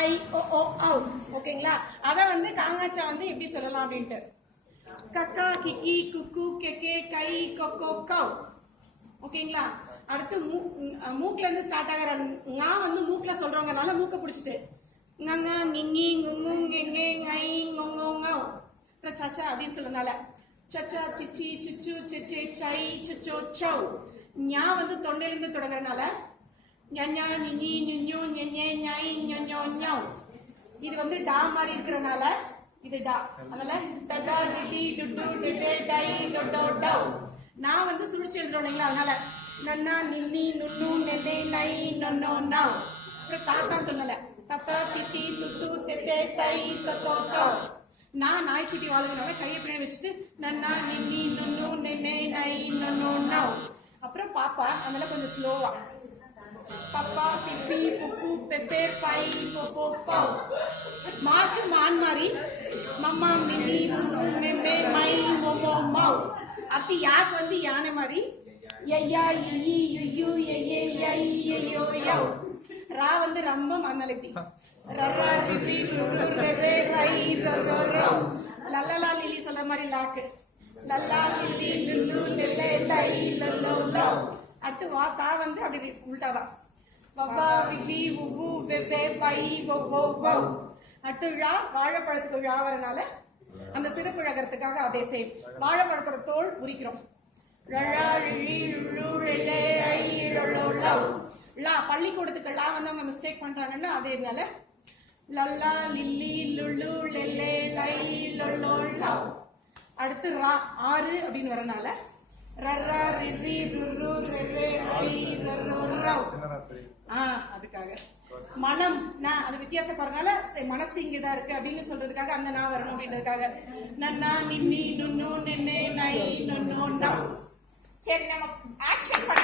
ஐ ஓ ஔ. ஓகேங்களா? அதை வந்து காங்காச்சா வந்து எப்படி சொல்லலாம் அப்படின்ட்டு கக்கா கிக்கி குக்கு கெக்கே கை கொக்கோ கவ். ஓகேங்களா? அடுத்து மூக்குல இருந்து ஸ்டார்ட் ஆகிற ngா வந்து மூக்குல சொல்றவங்கனால மூக்க பிடிச்சிட்டு ngங்க ngங்கி ngங்கு ngங்கே ngை ngngோ ngௌ. அப்புறம் சச்சா அப்படின்னு சொல்றதுனால சச்சா சிச்சி சிச்சு சிச்சே சை சிச்சோ சௌ. ஞா வந்து தொண்டையிலிருந்து தொடங்குறதுனால ஞா ஞி ஞு ஞே ஞை ஞோ ஞௌ. இது வந்து டா மாதிரி இருக்கிறனால இது டா. அதனால டடா டிடி டுடு டெடே டை டொடோ டவ். நான் வந்து சுழிச்சு எழுதுறோம் அதனால நன்னா நின்னி நுண்ணு நெல்லே நை நொன்னோ நவ். அப்புறம் தாத்தா சொல்லல தத்தா தித்தி துத்து தெத்தே தை தத்தோ தவ். நான் நாய்க்குட்டி வாழ்கிறனால கையை பின்னாடி வச்சுட்டு நன்னா நின்னி நுண்ணு நெல்லே நை நொன்னோ நவ். அப்புறம் பாப்பா அதனால கொஞ்சம் ஸ்லோவா பப்பா பிப்பி புப்பு பெப்பே பை பொப்போ பவ். மாக்கு மான் மாதிரி மம்மா மின்னி மெம்மே மை மொமோ மவ். அப்படி யாக்கு வந்து யானை மாதிரி ஐயா இ யு ஏ ஐ யோ யௌ. ரா வந்து ரம்பம் அதனால இப்படி ரரா ரிரி ருரு ரெரே ரை ரரோ ரௌ. லல்லலா லிலி சொல்ற மாதிரி லாக்கு லல்லா லிலி லுல்லு லெல்லே லை லல்லோ லவ். அடுத்து வா தா வந்து அப்படி உள்டாவா வவ்வா விவி உவ்வு வெவ்வே பை வவ்வோ வவ். அடுத்து ழா வாழைப்பழத்துக்கு ழா வரனால அந்த சிறப்பு அழகிறதுக்காக அதே சேம். வாழைப்பழத்தோட தோல் உரிக்கிறோம் ழழா ழிழி ழு ழெல்லே ழை ழொளோ லவ். லா பள்ளிக்கூடத்துக்கு லா வந்து அவங்க மிஸ்டேக் பண்றாங்கன்னா அதேனால லல்லா லில்லி லுல்லு லெல்லே லை லொளோ லவ். அடுத்து ரா ஆறு அப்படின்னு வரனால ரர்ரா ரிரி ருரு ரெரே ரை ரரோ ரவ். அதுக்காக மனம் நான் அது வித்தியாசப்படுறதுனால மனசு இங்கதான் இருக்கு அப்படின்னு சொல்றதுக்காக அந்த நான் வரணும் அப்படின்றதுக்காக நன்னா நின்னி நுண்ணு நென்னே நை நொன்னோ நவ். சரி நம்ம ஆக்ஷன் பண்ண